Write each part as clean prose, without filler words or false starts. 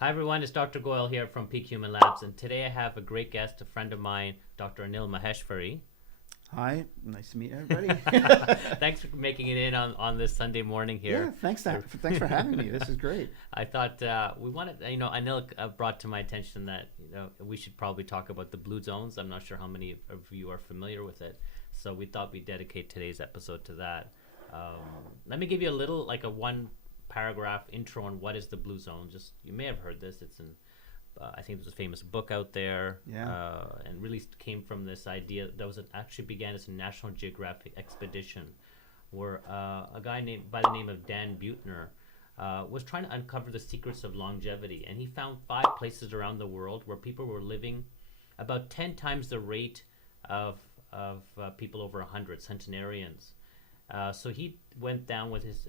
Hi everyone, it's Dr. Goel here from Peak Human Labs, and today I have a great guest, a friend of mine, Dr. Anil Maheshwari. Hi, nice to meet everybody. Thanks for making it in on this Sunday morning Yeah, here. thanks for having me. This is great. I thought we wanted, Anil brought to my attention that we should probably talk about the blue zones. I'm not sure how many of you are familiar with it, so we thought we'd dedicate today's episode to that. Let me give you a little, like a one paragraph intro on what is the blue zone. Just you may have heard this. It's in I think there's a famous book out there, Yeah. and really came from this idea that actually began as a National Geographic expedition, where a guy named by the name of Dan Buettner was trying to uncover the secrets of longevity, and he found 5 places around the world where people were living about 10 times the rate of people over 100 centenarians. So he went down with his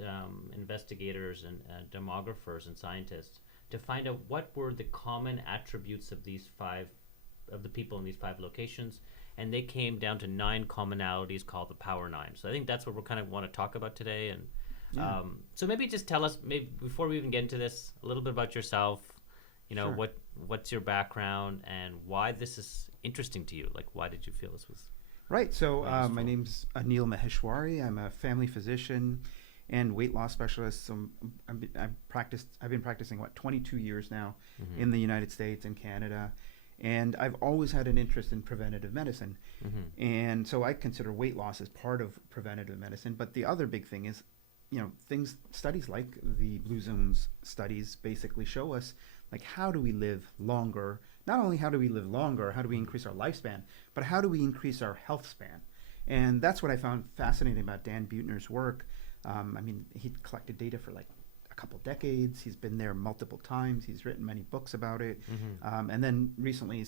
investigators and demographers and scientists to find out what were the common attributes of the people in these 5 locations, and they came down to 9 commonalities called the Power Nine. So I think that's what we kind of want to talk about today. And Yeah. so maybe just tell us, maybe before we even get into this, a little bit about yourself. Sure. What's your background and why this is interesting to you? Like, why did you feel this was Right. So my useful? name's Anil Maheshwari. I'm a family physician and weight loss specialist. So I've been practicing 22 years now Mm-hmm. in the United States and Canada, and I've always had an interest in preventative medicine. Mm-hmm. And so I consider weight loss as part of preventative medicine. But the other big thing is, studies like the Blue Zones studies basically show us, like, how do we live longer? Not only how do we live longer, how do we increase our lifespan, but how do we increase our health span? And that's what I found fascinating about Dan Buettner's work. He collected data for like a couple decades. He's been there multiple times. He's written many books about it. Mm-hmm. And then recently,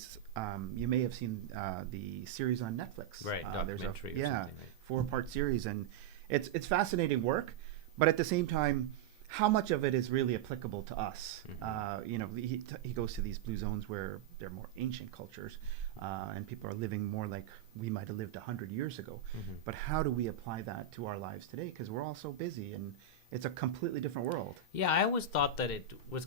you may have seen the series on Netflix. Right, There's documentary or yeah, something, right? 4-part series, and it's fascinating work. But at the same time, how much of it is really applicable to us? Mm-hmm. He goes to these blue zones where they're more ancient cultures, and people are living more like we might have lived 100 years ago. Mm-hmm. But how do we apply that to our lives today? Because we're all so busy, and it's a completely different world. Yeah, I always thought that it was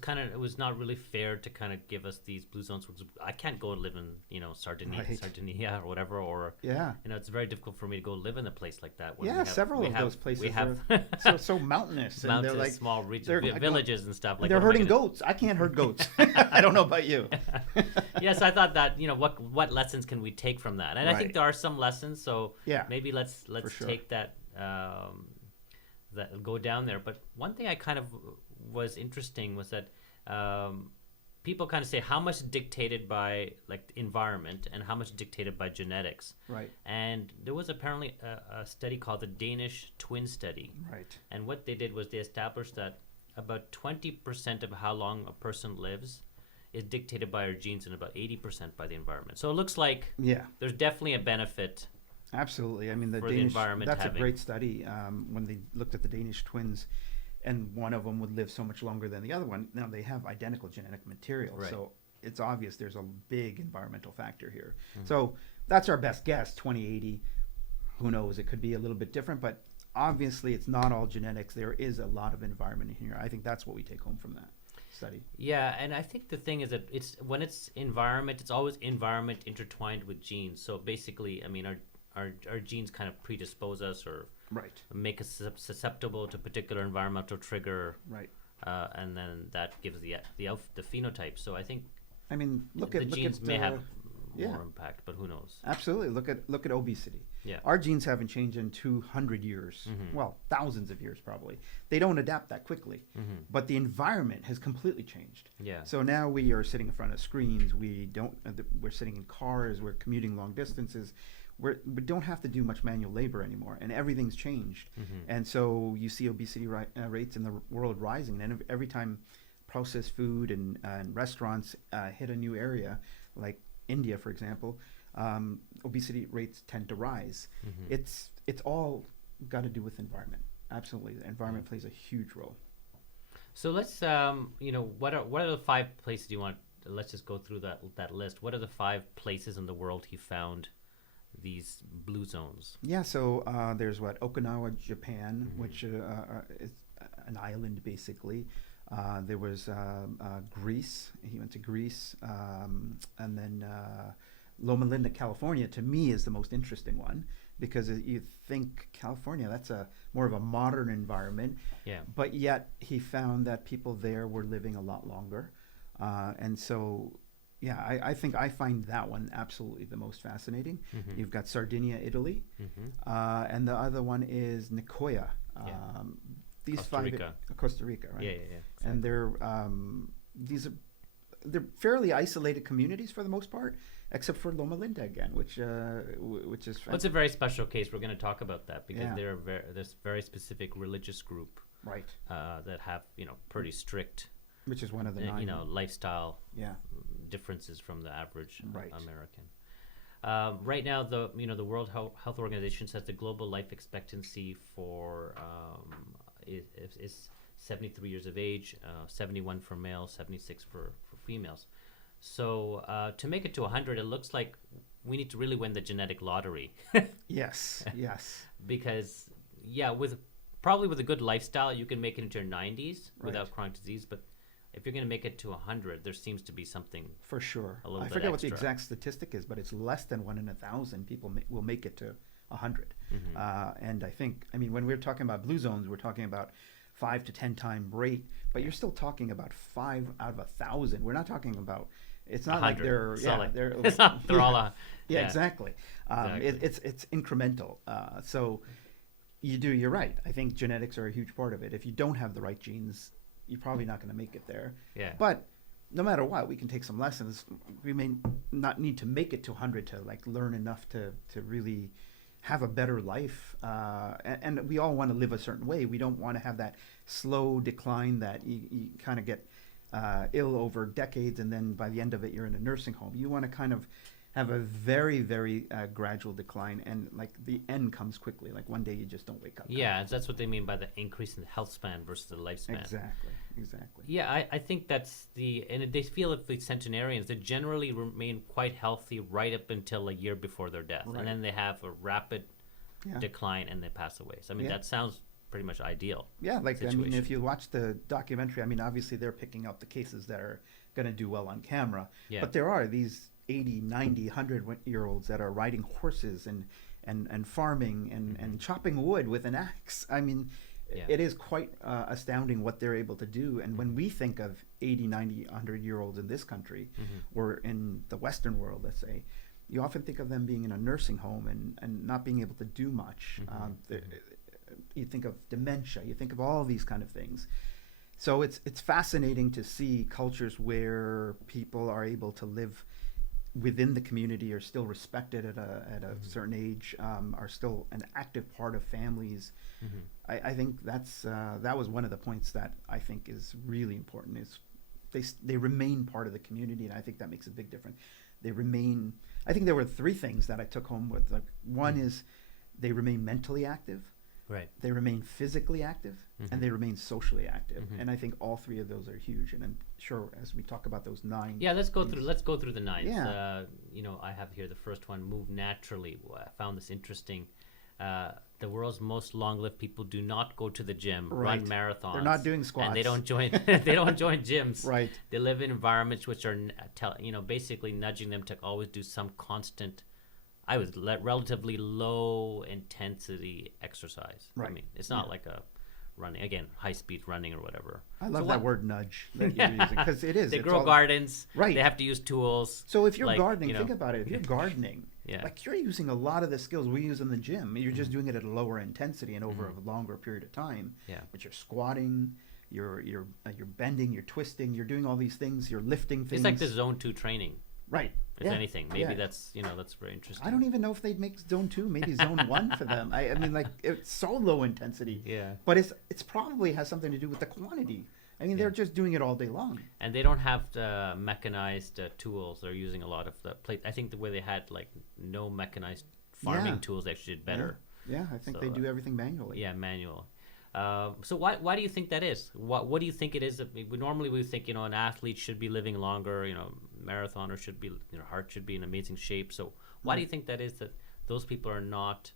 not really fair to kind of give us these blue zones. I can't go and live in Right. Sardinia or whatever, or Yeah. it's very difficult for me to go live in a place like that. When Yeah, several of those places we have are so mountainous, and they're mountains, like small they're villages and stuff. Like, they're what am I herding gonna? goats. I can't herd goats. I don't know about you. Yes, I thought that what lessons can we take from that, and I think Right. there are some lessons. So Yeah, maybe let's for sure. take that. That go down there. But one thing I kind of was interesting was that people kind of say how much dictated by like the environment and how much dictated by genetics. Right. And there was apparently a study called the Danish twin study, Right. and what they did was they established that about 20% of how long a person lives is dictated by our genes and about 80% by the environment. So it looks like Yeah. there's definitely a benefit. Absolutely. I mean, For the environment that's having- a great study. When they looked at the Danish twins, and one of them would live so much longer than the other one. Now, they have identical genetic material, Right. so it's obvious there's a big environmental factor here. Mhm. So that's our best guess, 2080. Who knows? It could be a little bit different, but obviously it's not all genetics. There is a lot of environment in here. I think that's what we take home from that study. Yeah, and I think the thing is that when it's environment, it's always environment intertwined with genes. So basically, I mean, our genes kind of predispose us or Right. make us susceptible to particular environmental trigger, Right. and then that gives the phenotype. So I think I mean, look the at genes may have yeah. more impact, but who knows? Absolutely. Look at obesity. Yeah. Our genes haven't changed in 200 years. Mhm. Well, thousands of years probably. They don't adapt that quickly. Mm-hmm. But the environment has completely changed. Yeah. So now we are sitting in front of screens. We're sitting in cars. We're commuting long distances. We don't have to do much manual labor anymore, and everything's changed. Mm-hmm. And so you see obesity rates in the world rising. And every time processed food and restaurants hit a new area, like India, for example, obesity rates tend to rise. Mm-hmm. It's all got to do with environment. Absolutely, the environment plays a huge role. So let's what are the 5 places you want? Let's just go through that list. What are the 5 places in the world he found these blue zones? Yeah, so there's Okinawa, Japan, Mhm. which is an island basically. There was Greece. He went to Greece, and then Loma Linda, California. To me, is the most interesting one because you think California, that's a more of a modern environment. Yeah. But yet he found that people there were living a lot longer, and so. Yeah, I find that one absolutely the most fascinating. Mm-hmm. You've got Sardinia, Italy, Mm-hmm. and the other one is Nicoya. Yeah. These Costa Rica. Costa Rica, right? Yeah, exactly. And they're fairly isolated communities for the most part, except for Loma Linda again, which is. Well, it's a very special case. We're going to talk about that because Yeah. there's very specific religious group Right. that have pretty strict Which is one of the nine. lifestyle Yeah. differences from the average Right. American. Right now, the World Health Organization says the global life expectancy for is 73 years of age, 71 for males, 76 for females. So to make it to 100, it looks like we need to really win the genetic lottery. Yes. Yes. Because with a good lifestyle, you can make it into your 90s without Right. chronic disease, but if you're going to make it to 100, there seems to be something. For sure. A little I bit forget what the extra. exact statistic is, but it's less than 1 in 1,000 people will make it to 100. Mm-hmm. And when we're talking about blue zones, we're talking about 5 to 10 time rate, but you're still talking about 5 out of 1,000. We're not talking about. It's not like 100. they're. It's Yeah, not like- they're. It's not. They're all. Yeah, exactly. Exactly. It's incremental. So you're right. I think genetics are a huge part of it. If you don't have the right genes, you're probably not going to make it there. Yeah. But no matter what, we can take some lessons. We may not need to make it to 100 to learn enough to really have a better life. And we all want to live a certain way. We don't want to have that slow decline that you kind of get ill over decades, and then by the end of it, you're in a nursing home. You want to kind of have a very, very gradual decline, and the end comes quickly. Like one day you just don't wake up. Yeah, that's what they mean by the increase in the health span versus the lifespan. Exactly. Yeah, I think that's and they feel if the centenarians, they generally remain quite healthy right up until a year before their death. Right. And then they have a rapid decline and they pass away. So, that sounds pretty much ideal. Yeah, situation. if you watch the documentary, obviously they're picking out the cases that are going to do well on camera. Yeah. But there are these 80, 90, 100-year-olds that are riding horses and farming and chopping wood with an axe. It is quite astounding what they're able to do. And when we think of 80, 90, 100-year-olds in this country, or in the Western world, let's say, you often think of them being in a nursing home and not being able to do much. You think of dementia, you think of all these kind of things. So it's fascinating to see cultures where people are able to live within the community, are still respected at a certain age, are still an active part of families. I think that was one of the points that I think is really important, is they remain part of the community, and I think that makes a big difference. I think there were 3 things that I took home with. One is they remain mentally active. Right. They remain physically active, and they remain socially active. And I think all 3 of those are huge. And I'm sure as we talk about those 9. Yeah, let's go through the 9s. Yeah. I have here the first one, move naturally. I found this interesting. The world's most long-lived people do not go to the gym, run marathons. They're not doing squats. And they don't join gyms. Right. They live in environments which are basically nudging them to always do some constant relatively low intensity exercise. Right. It's not like a running, again, high speed running or whatever. I love that word nudge that you're using, because it is. They grow gardens. Right. They have to use tools. So if you're gardening, think about it. If you're gardening, Yeah. you're using a lot of the skills we use in the gym. You're just doing it at a lower intensity and over a longer period of time. Yeah. But you're squatting, you're bending, you're twisting, you're doing all these things, you're lifting things. It's like the zone 2 training. Right. If anything, maybe that's very interesting. I don't even know if they'd make zone 2, maybe zone 1 for them. It's so low intensity. Yeah. But it's probably has something to do with the quantity. They're just doing it all day long. And they don't have the mechanized tools. They're using a lot of the plate. I think the way they had no mechanized farming tools, they actually did better. Yeah, I think they do everything manually. Yeah, manual. So why do you think that is? What do you think it is? That we think an athlete should be living longer. Marathoner should be heart should be in amazing shape. So why do you think that is, that those people are not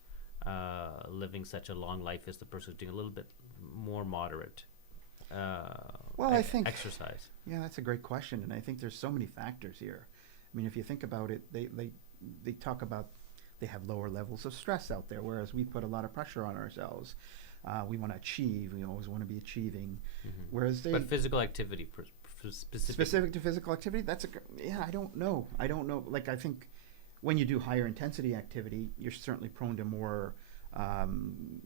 living such a long life as the person who's doing a little bit more moderate Well, I think exercise? yeah, that's a great question, and I think there's so many factors here. I mean, if you think about it, they talk about they have lower levels of stress out there, whereas we put a lot of pressure on ourselves. We want to achieve. We always want to be achieving. Whereas they But physical activity specific. specific to physical activity, yeah. I don't know. I don't know. Like I think when you do higher intensity activity, you're certainly prone to more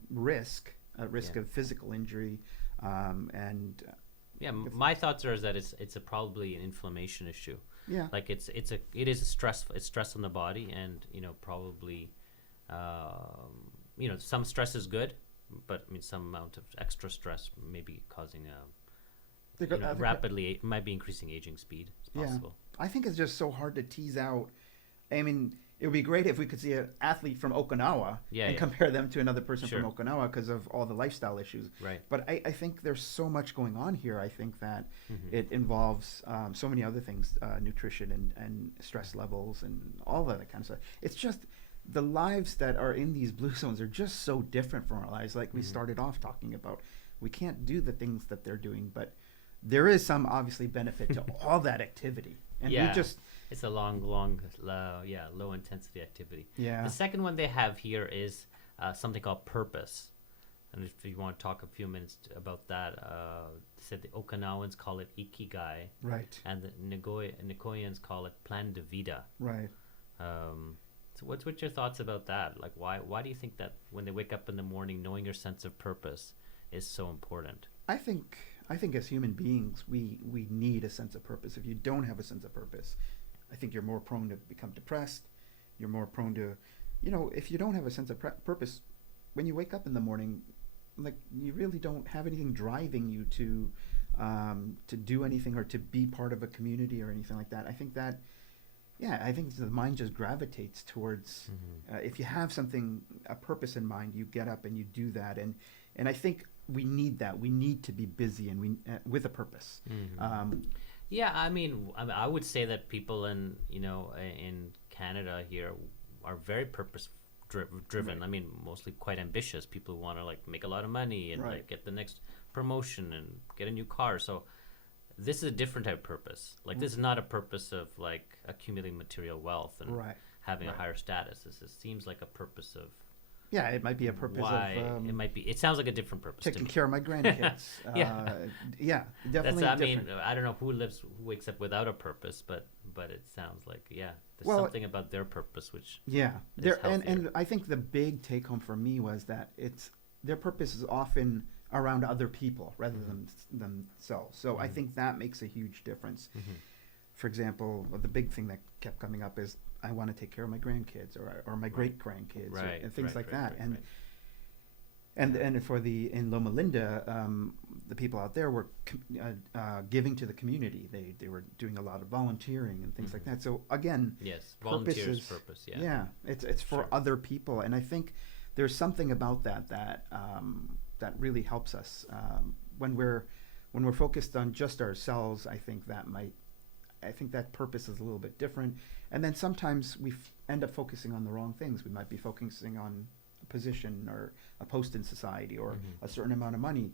risk Yeah. of physical injury, and Yeah, my thoughts are is that it's probably an inflammation issue. yeah. Like it is a stress. It's stress on the body, and probably, some stress is good, but I mean some amount of extra stress may be causing rapidly. It might be increasing aging speed. It's possible. I think it's just so hard to tease out. I mean, it would be great if we could see an athlete from Okinawa and compare them to another person from Okinawa because of all the lifestyle issues. Right. But I think there's so much going on here. I think that it involves so many other things, nutrition and stress levels and all that kind of stuff. It's just the lives that are in these blue zones are just so different from our lives. Like we started off talking about, we can't do the things that they're doing, but there is some obviously benefit to all that activity. And we just... It's a low intensity activity. Yeah. The second one they have here is something called purpose. And if you want to talk a few minutes about that, they said the Okinawans call it ikigai. Right. And the Nicoyans call it plan de vida. Right. So what's your thoughts about that? Like why do you think that when they wake up in the morning knowing your sense of purpose is so important? I think as human beings, we need a sense of purpose. If you don't have a sense of purpose, I think you're more prone to become depressed. You're more prone to, if you don't have a sense of purpose, when you wake up in the morning, like you really don't have anything driving you to do anything or to be part of a community or anything like that. I think that, I think the mind just gravitates towards, if you have a purpose in mind, you get up and you do that. And I think we need that. We need to be busy and with a purpose. Yeah, I mean, I would say that people in Canada here are very purpose driven. Right. I mean, mostly quite ambitious. People who want to like make a lot of money and like get the next promotion and get a new car. So this is a different type of purpose. Like this is not a purpose of like accumulating material wealth and having a higher status. This seems like a purpose of it might be a purpose of it might be. It sounds like a different purpose. Taking care of my grandkids. Definitely. I mean, I don't know who wakes up without a purpose, but it sounds like there's something about their purpose which and I think the big take home for me was that their purpose is often around other people rather than themselves. So I think that makes a huge difference. For example, the big thing that kept coming up is I want to take care of my grandkids or my great grandkids and things like that. And in Loma Linda, the people out there were giving to the community. They were doing a lot of volunteering and things like that. So again, volunteers' purpose. It's for other people, and I think there's something about that really helps us when we're focused on just ourselves. I think that purpose is a little bit different. And then sometimes we end up focusing on the wrong things. We might be focusing on a position or a post in society or a certain amount of money.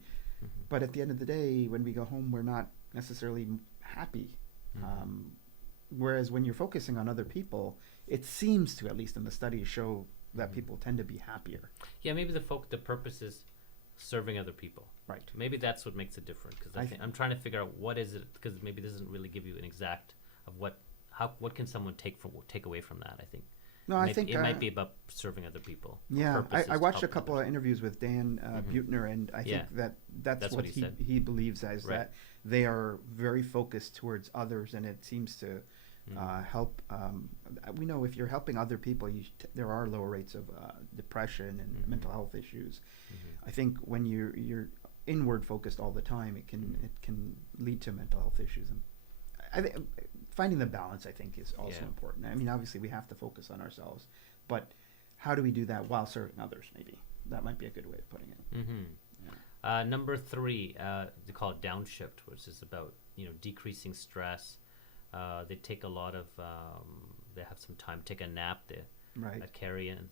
But at the end of the day, when we go home, we're not necessarily happy. Whereas when you're focusing on other people, it seems to, at least in the studies, show that people tend to be happier. Yeah, maybe the purpose is serving other people. Right. Maybe that's what makes it different. Because I'm trying to figure out what is it. Because maybe this doesn't really give you an exact of what can someone take away from that. I think. No, I think it might be about serving other people. Yeah, I watched a couple of interviews with Dan Buettner, and I think that's what he believes that they are very focused towards others, and it seems to help. We know if you're helping other people, there are lower rates of depression and mental health issues. I think when you're inward focused all the time, it can lead to mental health issues. And I think finding the balance, I think, is also important. I mean, obviously, we have to focus on ourselves, but how do we do that while serving others? Maybe that might be a good way of putting it. Number 3, they call it Downshift, which is about decreasing stress. They take a lot of they have some time, take a nap. Carians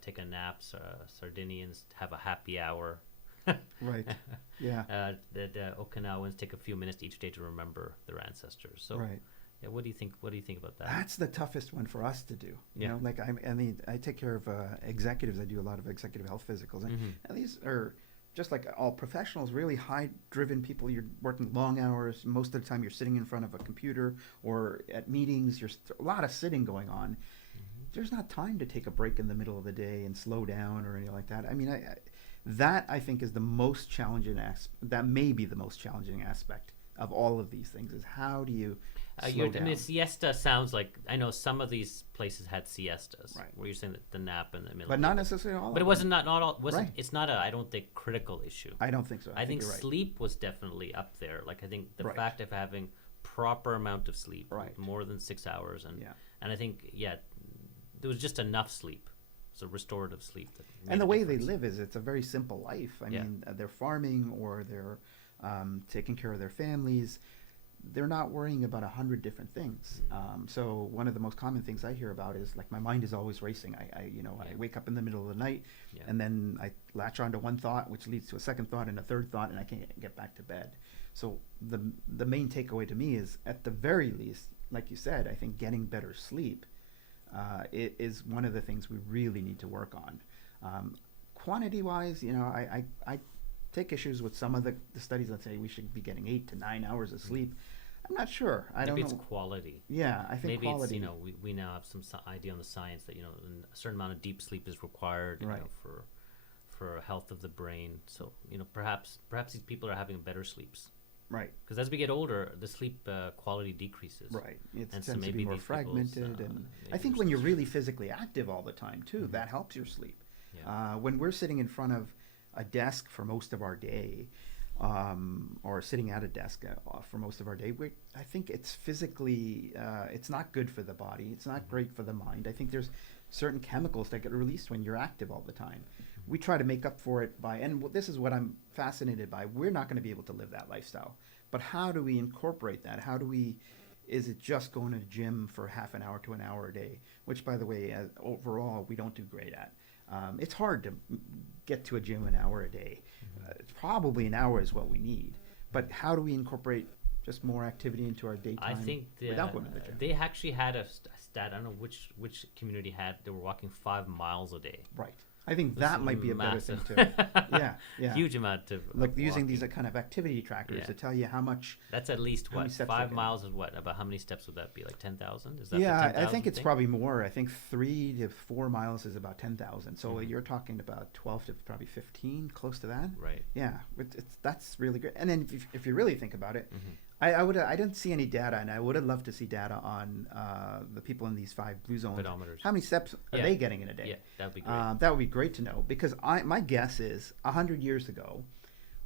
take a nap. Sardinians have a happy hour. Right. Yeah. That Okinawans take a few minutes each day to remember their ancestors. So, Right. yeah, what do you think? What do you think about that? That's the toughest one for us to do. You Yeah. know, like I mean, I take care of executives. I do a lot of executive health physicals, and these are just like all professionals, really high-driven people. You're working long hours. Most of the time, you're sitting in front of a computer or at meetings. There's a lot of sitting going on. There's not time to take a break in the middle of the day and slow down or anything like that. I mean, that I think is the most challenging that may be the most challenging aspect of all of these things is how do you slow down? I mean, siesta sounds like, I know some of these places had siestas, Right. where you're saying that the nap in the middle. But not necessarily all. But it of wasn't them. not all. Wasn't Right. It's not a, I don't think, critical issue. I don't think so. I think you're right. sleep was definitely up there. Like I think the Right. fact of having proper amount of sleep, Right. more than 6 hours, and Yeah. and I think there was just enough sleep, so restorative sleep. That made And the a way difference. they live is it's a very simple life. I Yeah. mean, they're farming or they're taking care of their families. They're not worrying about 100 different things. So one of the most common things I hear about is like my mind is always racing. I wake up in the middle of the night, Yeah. and then I latch onto one thought, which leads to a second thought and a third thought, and I can't get back to bed. So the main takeaway to me is, at the very least, like you said, I think getting better sleep it is one of the things we really need to work on. Quantity-wise, I take issues with some of the studies that say we should be getting 8 to 9 hours of sleep. I'm not sure. I Maybe don't know. it's quality. Yeah, I think Maybe quality. it's, we now have some idea on the science that, a certain amount of deep sleep is required, Right. for health of the brain. So, perhaps these people are having better sleeps. Right. Because as we get older, the sleep quality decreases. Right. It And tends so to maybe be more these people's, fragmented, and maybe I think there's when you're some- really physically active all the time too, that helps your sleep. Yeah. When we're sitting in front of a desk for most of our day, or sitting at a desk for most of our day, I think it's physically, it's not good for the body. It's not great for the mind. I think there's certain chemicals that get released when you're active all the time. We try to make up for it and this is what I'm fascinated by. We're not going to be able to live that lifestyle, but how do we incorporate that? Is it just going to the gym for half an hour to an hour a day, which, by the way, overall, we don't do great at. It's hard to get to a gym an hour a day. It's probably an hour is what we need. But how do we incorporate just more activity into our daytime I think without going to the gym? they actually had a stat. I don't know which community they were walking 5 miles a day. Right. I think This that is might be a better thing massive. too. Yeah. Huge amount of Like using these walking. kind of activity trackers Yeah. to tell you how much. That's at least how many what steps 5 they're miles is what? About how many steps would that be? Like 10,000? Is that Yeah, the I 10,000 think it's thing? probably more. I think 3 to 4 miles is about 10,000. So Mhm. you're talking about 12 to probably 15, close to that. Right. Yeah, that's really good. And then if you really think about it, Mhm. I didn't see any data, and I would have loved to see data on the people in these 5 blue zones. Pedometers. How many steps are Yeah. they getting in a day? Yeah, that would be great. That would be great to know, because my guess is 100 years ago,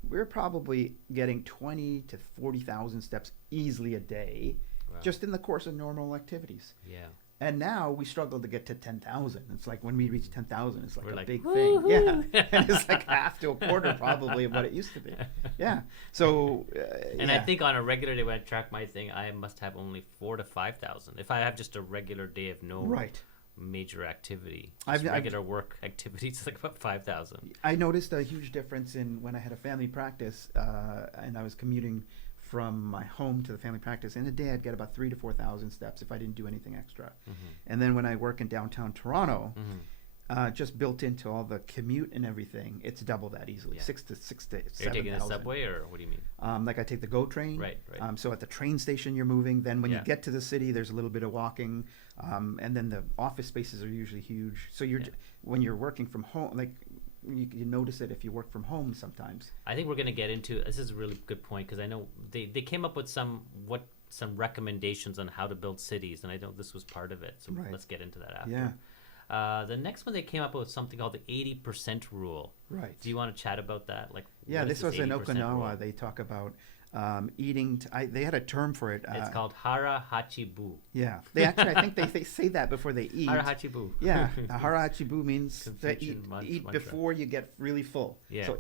we're probably getting 20 to 40,000 steps easily a day, Wow. just in the course of normal activities. Yeah. And now we struggle to get to 10,000. It's like when we reach 10,000, it's like We're a like, big "Woo-hoo." thing. Yeah, and it's like half to a quarter probably of what it used to be. Yeah. So. And I think on a regular day when I track my thing, I must have only 4 to 5,000. If I have just a regular day of no Right. major activity, I've- just regular work activities, it's like about 5,000. I noticed a huge difference in when I had a family practice, and I was commuting from my home to the family practice. In a day, I'd get about 3,000 to 4,000 steps if I didn't do anything extra. And then when I work in downtown Toronto, just built into all the commute and everything, it's double that easily. Yeah. 6 to 7,000. You're taking the subway, or what do you mean? Like I take the GO train. Right. So at the train station you're moving. Then when Yeah. you get to the city, there's a little bit of walking, and then the office spaces are usually huge. So when you're working from home, like you notice it if you work from home sometimes. I think we're going to get into this. Is a really good point, because I know they came up with some recommendations on how to build cities, and I know this was part of it. So Right. let's get into that after. Yeah. The next one, they came up with something called the 80% rule. Right. Do you want to chat about that? Like, Yeah, what is this was in 80% Okinawa. rule? They talk about eating. They had a term for it. It's called hara hachibu. Yeah, they actually. I think they say that before they eat. Hara hachibu. Yeah, the harachibu means to Confucian eat mantra. before you get really full. Yeah. So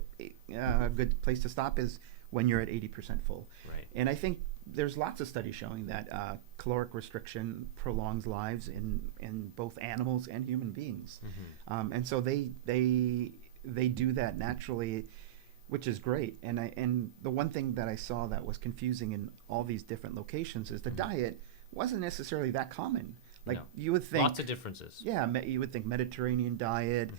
a good place to stop is when you're at 80% full. Right. And I think there's lots of studies showing that caloric restriction prolongs lives in both animals and human beings. And so they do that naturally. which is great. And the one thing that I saw that was confusing in all these different locations is the diet wasn't necessarily that common. Like No. you would think, Lots of differences. yeah, you would think Mediterranean diet,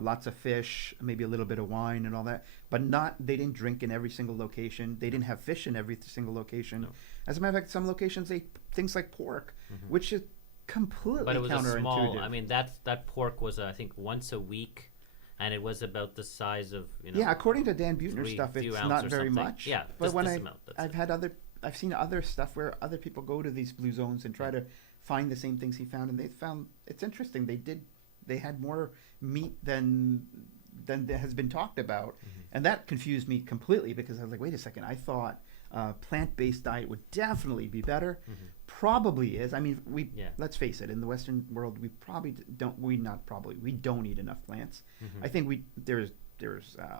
lots of fish, maybe a little bit of wine and all that, but not. They didn't drink in every single location. They didn't have fish in every single location. No. As a matter of fact, some locations ate things like pork, which is completely But it was counterintuitive. a small. I mean, that pork was I think once a week, and it was about the size of Yeah, according to Dan Buettner's stuff, few it's ounce not or very something. much. Yeah, but when this amount, that's it. I've seen other stuff where other people go to these blue zones and try to find the same things he found, and they found it's interesting. They had more meat than has been talked about, and that confused me completely because I was like, wait a second, I thought plant-based diet would definitely be better. Probably is. I mean, let's face it. In the Western world, we probably don't. We don't eat enough plants. I think there's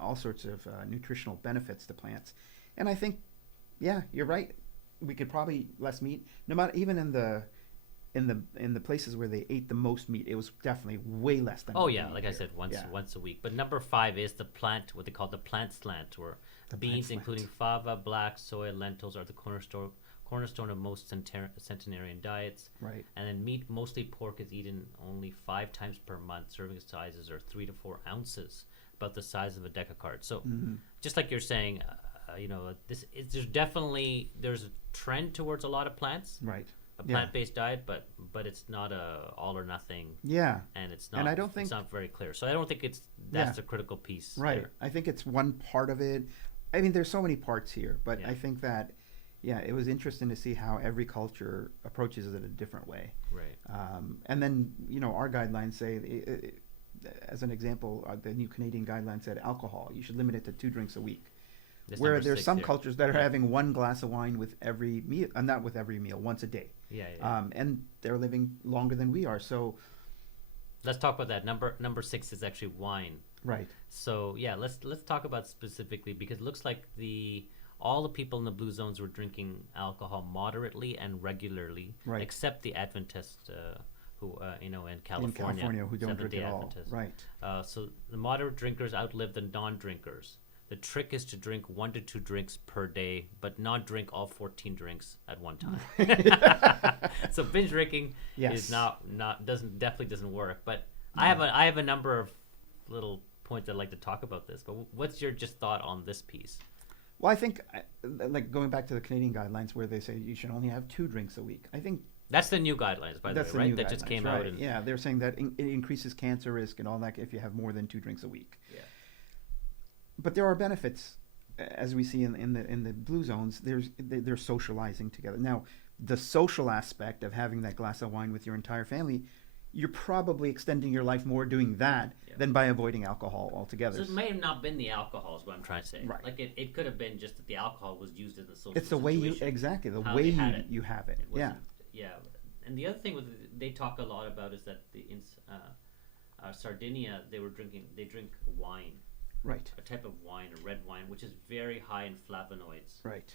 all sorts of nutritional benefits to plants, and I think, yeah, you're right. We could probably less meat. No matter even in the places where they ate the most meat, it was definitely way less than. Oh yeah, like I said, once a week. But number 5 is the plant, what they call the plant slant, or beans, including fava, black, soy, lentils, are the cornerstone of most centenarian diets. Right. And then meat, mostly pork, is eaten only 5 times per month. Serving sizes are 3 to 4 ounces, about the size of a deck of cards. So, just like you're saying, there's a trend towards a lot of plants. Right. A plant-based diet, but it's not a all or nothing. Yeah. And it's not. And I don't think it's not very clear. So I don't think that's the critical piece. Right. There. I think it's one part of it. I mean, there's so many parts here, but I think that, it was interesting to see how every culture approaches it a different way. Right. And then, our guidelines say, as an example, the new Canadian guidelines said alcohol, you should limit it to 2 drinks a week. That's where number there's 6 some there. cultures that are having 1 glass of wine with every meal, not with every meal, once a day. Yeah. And they're living longer than we are. So let's talk about that. Number 6 is actually wine. Right. So let's talk about specifically, because it looks like all the people in the blue zones were drinking alcohol moderately and regularly, right, except the Adventists who in California, in California who don't drink Seventh-Day at all. Adventists. Right. So the moderate drinkers outlive the non-drinkers. The trick is to drink 1 to 2 drinks per day, but not drink all 14 drinks at one time. So binge drinking is definitely doesn't work. But no. I have a number of little points I'd like to talk about this. But what's your just thought on this piece? Well, I think, like going back to the Canadian guidelines where they say you should only have 2 drinks a week. I think that's the new guidelines, by the way, right? That just came out. Yeah, they're saying that it increases cancer risk and all that if you have more than 2 drinks a week. Yeah. But there are benefits, as we see in the blue zones. They're socializing together. Now, the social aspect of having that glass of wine with your entire family, you're probably extending your life more doing that than by avoiding alcohol altogether. So it may have not been the alcohol is what I'm trying to say. Right. Like it could have been just that the alcohol was used in the social It's the way you have it. Yeah. Yeah. And the other thing they talk a lot about is that in Sardinia they drink wine. Right. A type of wine, a red wine, which is very high in flavonoids. Right.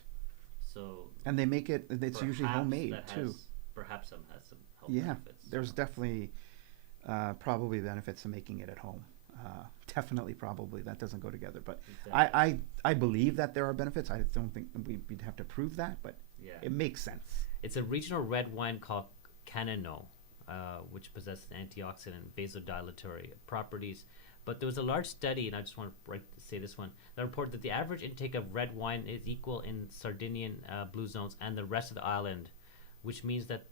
So. And they make it. It's usually homemade too. Perhaps some has some health benefits. There's definitely probably benefits to making it at home. Definitely, probably that doesn't go together. But exactly. I believe that there are benefits. I don't think we'd have to prove that, but it makes sense. It's a regional red wine called Canino, which possesses antioxidant and vasodilatory properties. But there was a large study, and I just want to say this one, that reported that the average intake of red wine is equal in Sardinian blue zones and the rest of the island, which means that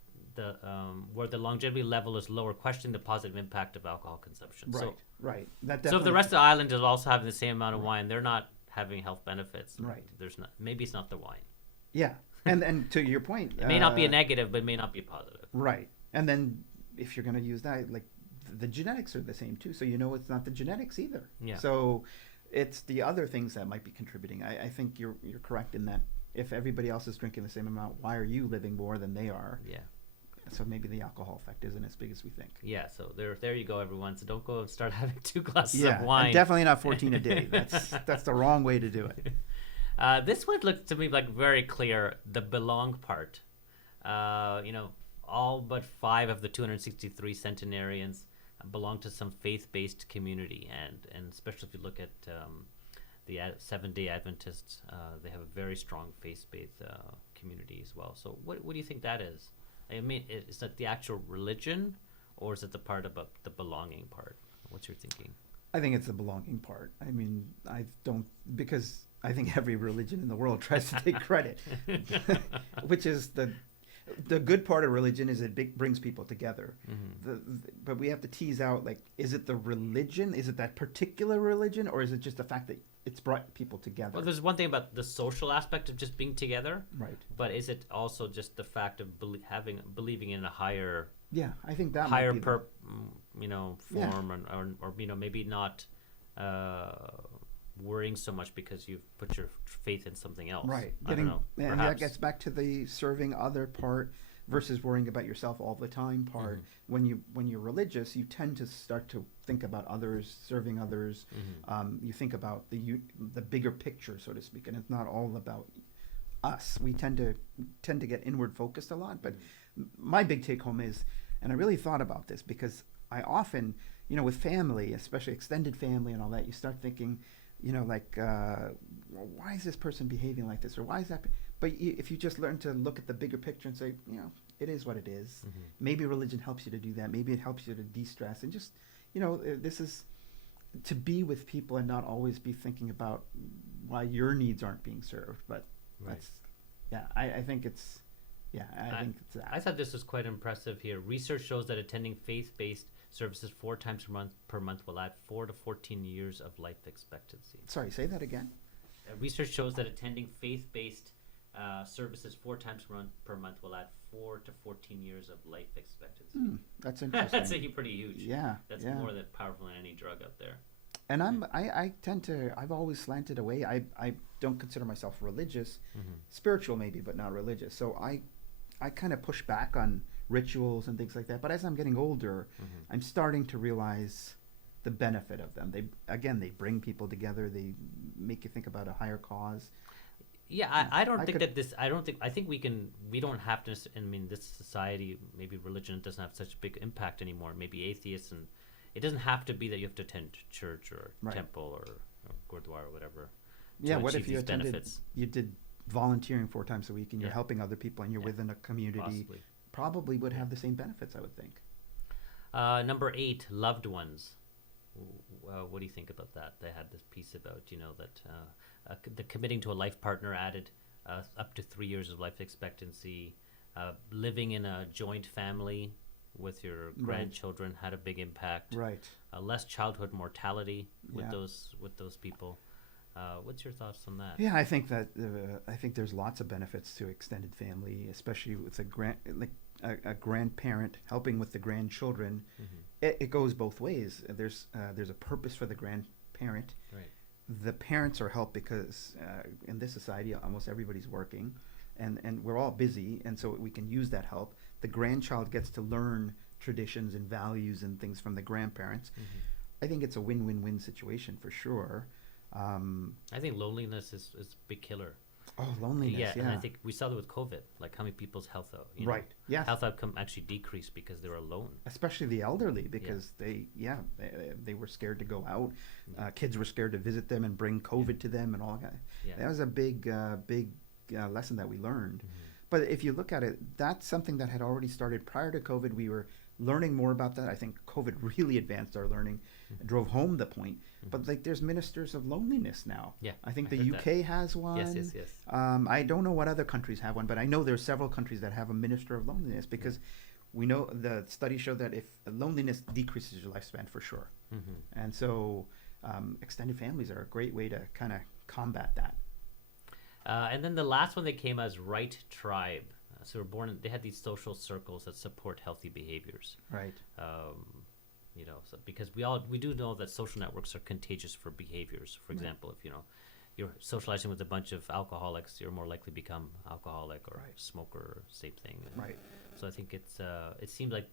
where the longevity level is lower, questioning the positive impact of alcohol consumption. Right. So if the rest of the island is also having the same amount of wine, they're not having health benefits. Right. Maybe it's not the wine. Yeah. And to your point, it may not be a negative, but it may not be a positive. Right. And then if you're going to use that, like the genetics are the same too, so it's not the genetics either. Yeah. So it's the other things that might be contributing. I think you're correct in that if everybody else is drinking the same amount, why are you living more than they are? Yeah. So maybe the alcohol effect isn't as big as we think. Yeah, so there you go, everyone. So don't go and start having 2 glasses of wine. And definitely not 14 a day. That's the wrong way to do it. This one looks to me like very clear. The belong part. All but 5 of the 263 centenarians belong to some faith-based community, and especially if you look at Seventh-Day Adventists, they have a very strong faith-based community as well. So what do you think that is? I mean, is that the actual religion, or is it the part about the belonging part? What's your thinking? I think it's the belonging part. I mean, I don't, because I think every religion in the world tries to take credit, which is the good part of religion is it brings people together. But we have to tease out, like, is it the religion? Is it that particular religion? Or is it just the fact that it's brought people together? Well, there's one thing about the social aspect of just being together. Right. But is it also just the fact of believing in a higher... Yeah, I think that higher might be form, or maybe not worrying so much because you've put your faith in something else. Right. I don't know. And that gets back to the serving other part versus worrying about yourself all the time part. When you're religious, you tend to start to think about others, serving others. You think about the bigger picture, so to speak, and it's not all about us. We tend to get inward focused a lot. But my big take home is, and I really thought about this because I often, with family, especially extended family and all that, you start thinking, like, why is this person behaving like this, or why is that? But if you just learn to look at the bigger picture and say, it is what it is. Maybe religion helps you to do that. Maybe it helps you to de-stress and just, this is to be with people and not always be thinking about why your needs aren't being served. But I think it's. I think it's that. I thought this was quite impressive here. Research shows that attending faith-based services 4 times per month will add 4 to 14 years of life expectancy. Sorry, say that again. Research shows that attending faith-based services 4 times per month will add 4 to 14 years of life expectancy. That's interesting. That's pretty huge. Yeah, that's more than powerful than any drug out there. And I've always slanted away. I don't consider myself religious, spiritual maybe, but not religious. So I kind of push back on rituals and things like that. But as I'm getting older, I'm starting to realize the benefit of them. They bring people together. They make you think about a higher cause. Yeah, I think we don't have to, I mean, this society, maybe religion doesn't have such a big impact anymore. Maybe atheists, and it doesn't have to be that you have to attend church or temple or gurdwara or whatever. Yeah, what if you you did volunteering 4 times a week and you're helping other people and you're within a community? Probably would have the same benefits, I would think. Number 8, loved ones. What do you think about that? They had this piece about, that the committing to a life partner added up to 3 years of life expectancy. Living in a joint family with your grandchildren had a big impact. Right. Less childhood mortality with those people. What's your thoughts on that? Yeah, I think that I think there's lots of benefits to extended family, especially with a grandparent helping with the grandchildren. It goes both ways. There's a purpose for the grandparent. Right. The parents are helped because in this society almost everybody's working, and we're all busy, and so we can use that help. The grandchild gets to learn traditions and values and things from the grandparents. I think it's a win-win-win situation for sure. I think loneliness is a big killer. Oh, loneliness, yeah. And I think we saw that with COVID, like how many people's health outcome actually decreased because they were alone. Especially the elderly, because they were scared to go out. Kids were scared to visit them and bring COVID to them and all that. That was a big lesson that we learned. But if you look at it, that's something that had already started prior to COVID. We were learning more about that. I think COVID really advanced our learning, drove home the point. But there's ministers of loneliness now. Yeah, I think the UK has one. Yes. I don't know what other countries have one, but I know there's several countries that have a minister of loneliness because we know the studies show that if loneliness decreases your lifespan for sure. And so extended families are a great way to kind of combat that. And then the last one that came as Right Tribe. So they had these social circles that support healthy behaviors. Right. So because we do know that social networks are contagious for behaviors. For example, if you're socializing with a bunch of alcoholics, you're more likely to become alcoholic or smoker, same thing. Right. So I think it seems like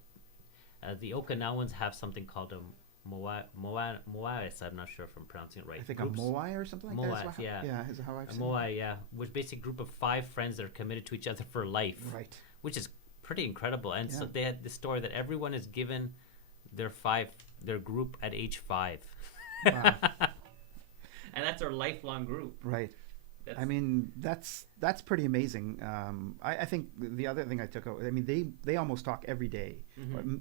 the Okinawans have something called a Moais. I'm not sure if I'm pronouncing it right. I think a Moai or something like that. Moai, Yeah, is how I've seen Moai, which basically a group of 5 friends that are committed to each other for life. Right. Which is pretty incredible. And so they had the story that everyone is given their group at age 5. Wow. and that's our lifelong group. Right. I mean, that's pretty amazing. I think the other thing I took out, I mean, they almost talk every day,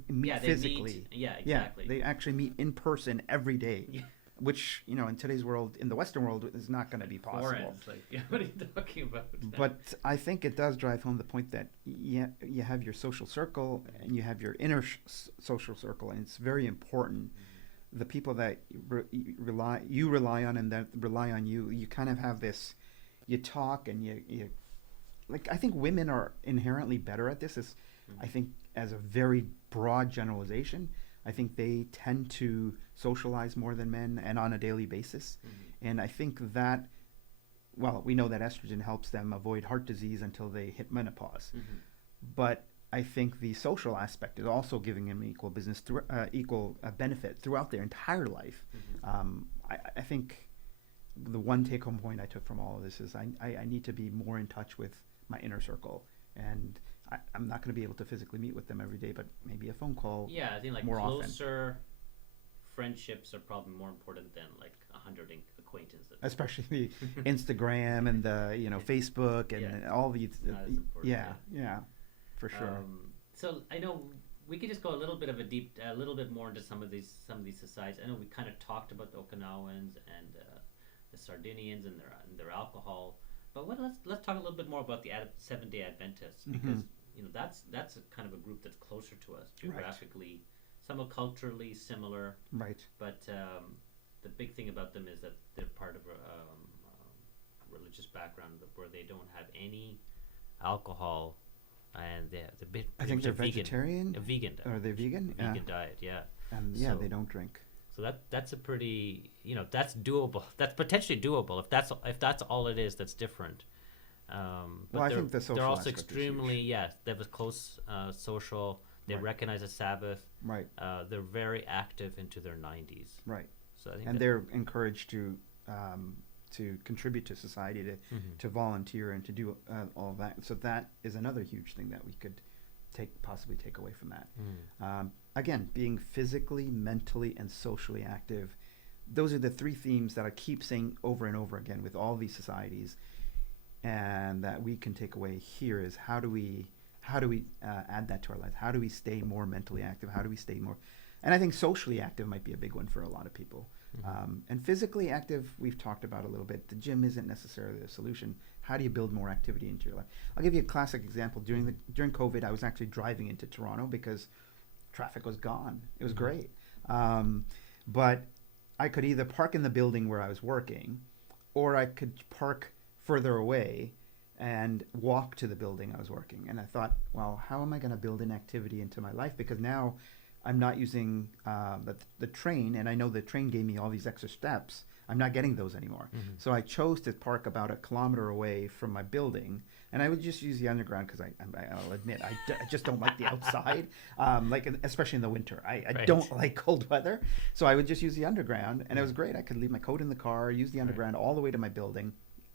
meet physically. Yeah, exactly. Yeah, they actually meet in person every day, which, you know, in today's world, in the Western world, is not going to be possible. Foreigners, like, what are you talking about? But I think it does drive home the point that you have your social circle and you have your inner social circle, and it's very important. The people that you rely on and that rely on you, you kind of have this. You talk and you like. I think women are inherently better at this. I think, as a very broad generalization, I think they tend to socialize more than men and on a daily basis. And I think that, well, we know that estrogen helps them avoid heart disease until they hit menopause. But I think the social aspect is also giving them equal benefit throughout their entire life. I think the one take-home point I took from all of this is I need to be more in touch with my inner circle, and I'm not going to be able to physically meet with them every day, but maybe a phone call. Yeah, I think like more closer friendships are probably more important than like 100 acquaintances. Especially the Instagram and the Facebook and all these. Yeah, for sure. So I know we could just go a little bit more into some of these societies. I know we kind of talked about the Okinawans and the Sardinians and their alcohol, but let's talk a little bit more about the Seventh-Day Adventists, because that's a kind of a group that's closer to us geographically, somewhat culturally similar. Right. But the big thing about them is that they're part of a religious background where they don't have any alcohol, and I think they're vegetarian. Vegan. Are they vegan? Vegan diet, yeah. And they don't drink. So that's a pretty, that's doable. That's potentially doable if that's all it is. That's different. But I think the social they're also aspect extremely they have a close social. They recognize a Sabbath. Right. They're very active into their 90s. Right. So I think they're encouraged to contribute to society, to volunteer and to do all of that. So that is another huge thing that we could possibly take away from that. Again, being physically, mentally, and socially active. Those are the three themes that I keep saying over and over again with all these societies, and that we can take away here is how do we add that to our lives? How do we stay more mentally active? How do we stay more? And I think socially active might be a big one for a lot of people. And physically active, we've talked about a little bit. The gym isn't necessarily the solution. How do you build more activity into your life? I'll give you a classic example. During COVID, I was actually driving into Toronto because traffic was gone. It was great. But I could either park in the building where I was working, or I could park further away and walk to the building I was working. And I thought, well, how am I going to build an activity into my life? Because now I'm not using the train, and I know the train gave me all these extra steps. I'm not getting those anymore. So I chose to park about a kilometer away from my building, and I would just use the underground because I'll admit I just don't like the outside, especially in the winter. I don't like cold weather, so I would just use the underground, and it was great. I could leave my coat in the car, use the underground all the way to my building.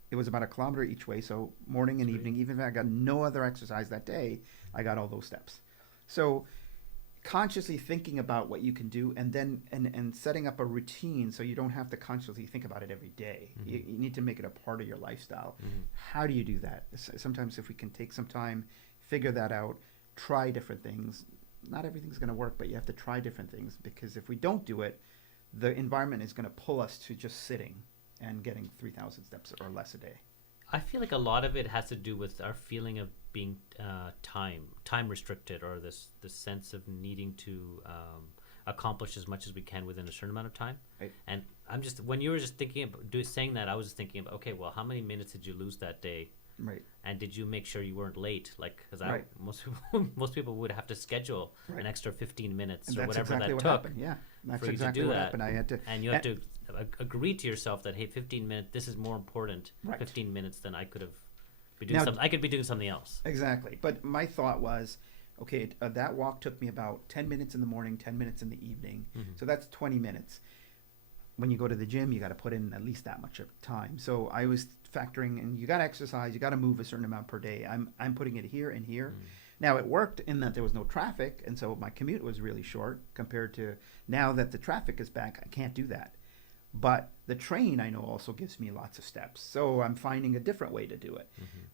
It was about a kilometer each way, so morning and evening. Even if I got no other exercise that day, I got all those steps. So consciously thinking about what you can do, and then and setting up a routine so you don't have to consciously think about it every day. You need to make it a part of your lifestyle. How do you do that? Sometimes if we can take some time, figure that out, try different things. Not everything's going to work, but you have to try different things, because if we don't do it, the environment is going to pull us to just sitting and getting 3,000 steps or less a day. I feel like a lot of it has to do with our feeling of being time restricted, or this sense of needing to accomplish as much as we can within a certain amount of time. Right. And I'm just, when you were just thinking about saying that, I was just thinking about, okay, well, how many minutes did you lose that day? Right. And did you make sure you weren't late? Like, because most people would have to schedule an extra 15 minutes and or that's whatever exactly that what took. Happened. Yeah, that's for exactly you to do what that. happened. I had to, and you have to agree to yourself that, hey, 15 minutes. This is more important. 15 minutes than I could have. I could be doing something else. Exactly. But my thought was, okay, that walk took me about 10 minutes in the morning, 10 minutes in the evening. So that's 20 minutes. When you go to the gym, you got to put in at least that much of time. So I was factoring in, you got to exercise, you got to move a certain amount per day. I'm putting it here and here. Now, it worked in that there was no traffic, and so my commute was really short compared to now that the traffic is back. I can't do that. But the train, I know, also gives me lots of steps. So I'm finding a different way to do it.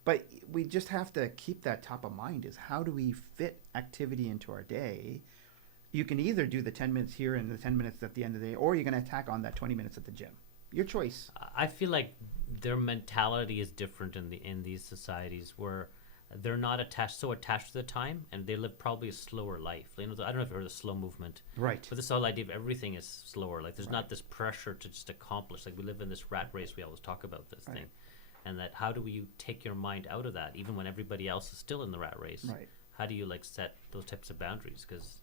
But we just have to keep that top of mind, is how do we fit activity into our day? You can either do the 10 minutes here and the 10 minutes at the end of the day, or you're going to tack on that 20 minutes at the gym. Your choice. I feel like their mentality is different in these societies where they're not attached to the time, and they live probably a slower life. You know, I don't know if you've heard of the slow movement, Right. but this whole idea of everything is slower. Like there's Right. not this pressure to just accomplish. Like we live in this rat race. We always talk about this Right. thing, and that how do you take your mind out of that, even when everybody else is still in the rat race? Right. How do you like set those types of boundaries? Because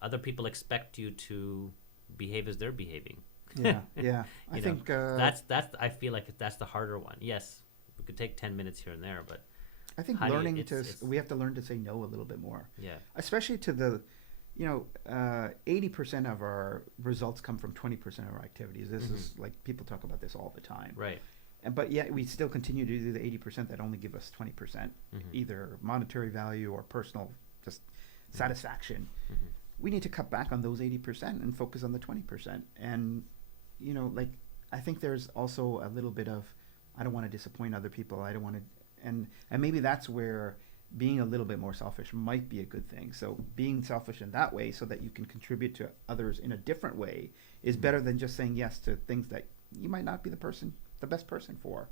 other people expect you to behave as they're behaving. Yeah, yeah. I You know, think that's I feel like that's the harder one. Yes, we could take 10 minutes here and there, but I think how do you- learning it's- we have to learn to say no a little bit more, yeah. especially to the, 80% of our results come from 20% of our activities. This is like people talk about this all the time. Right. But yet we still continue to do the 80% that only give us 20%, either monetary value or personal just satisfaction. We need to cut back on those 80% and focus on the 20%. And, like, I think there's also a little bit of, I don't want to disappoint other people. I don't want to, and maybe that's where being a little bit more selfish might be a good thing. So being selfish in that way so that you can contribute to others in a different way is better than just saying yes to things that you might not be the best person for.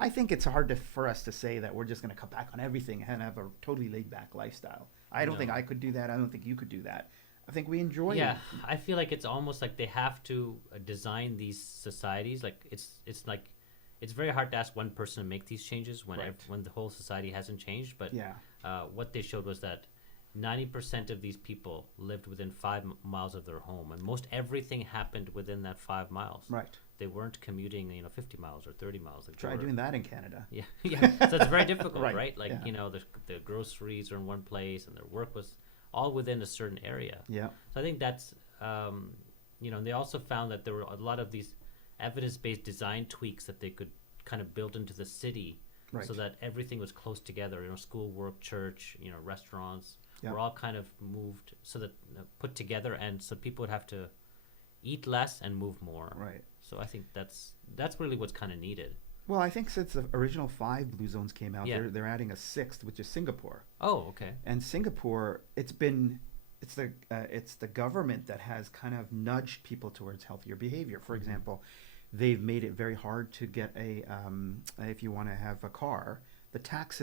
I think it's hard for us to say that we're just going to cut back on everything and have a totally laid back lifestyle. I don't think I could do that. I don't think you could do that. I think we enjoy Yeah, I feel like it's almost like they have to design these societies. Like it's like it's very hard to ask one person to make these changes when Right. when the whole society hasn't changed. But Yeah. what they showed was that 90% of these people lived within 5 miles of their home, and most everything happened within that 5 miles. Right. They weren't commuting, 50 miles or 30 miles. Like Try doing that in Canada. Yeah, yeah. So it's very difficult, Right, right? Like yeah. the groceries are in one place, and their work was all within a certain area. Yeah. So I think that's, and they also found that there were a lot of these evidence-based design tweaks that they could kind of build into the city, Right. so that everything was close together. School, work, church, restaurants Yeah. were all kind of moved so that put together, and so people would have to eat less and move more. Right. So I think that's really what's kind of needed. Well, I think since the original 5 blue zones came out, Yeah. they're adding a 6th, which is Singapore. Oh, okay. And Singapore, it's the government that has kind of nudged people towards healthier behavior. For example, they've made it very hard to get if you want to have a car, the tax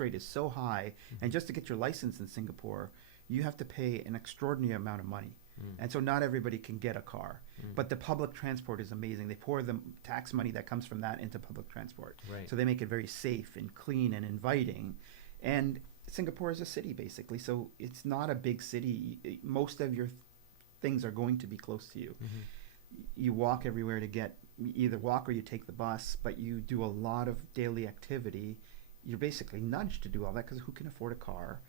rate is so high, and just to get your license in Singapore, you have to pay an extraordinary amount of money. And so not everybody can get a car. But the public transport is amazing. They pour the tax money that comes from that into public transport. Right. So they make it very safe and clean and inviting. And Singapore is a city, basically. So it's not a big city. Most of your things are going to be close to you. You walk everywhere you either walk or you take the bus, but you do a lot of daily activity. You're basically nudged to do all that because who can afford a car?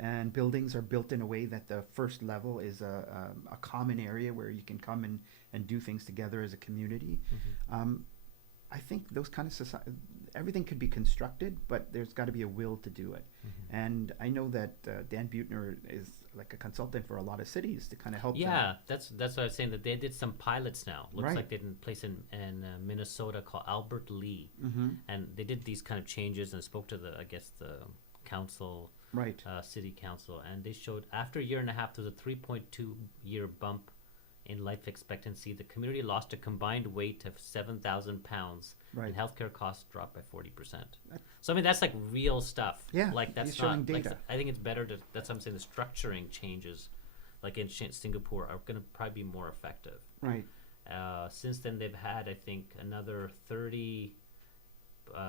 And buildings are built in a way that the first level is a common area where you can come and do things together as a community. I think those kind of everything could be constructed, but there's got to be a will to do it. And I know that Dan Buettner is like a consultant for a lot of cities to kind of help them. Yeah, that's what I was saying, that they did some pilots now. Looks Right. like they did a place in Minnesota called Albert Lee, and they did these kind of changes and spoke to the council, Right. city council, and they showed after a year and a half there was a 3.2 year bump in life expectancy. The community lost a combined weight of 7,000 pounds, Right. and healthcare costs dropped by 40%. So I mean that's like real stuff. Yeah, like that's he's showing not. Like, data. I think it's better to. That's what I'm saying. The structuring changes, like in Singapore, are going to probably be more effective. Right. Since then, they've had, I think, another 30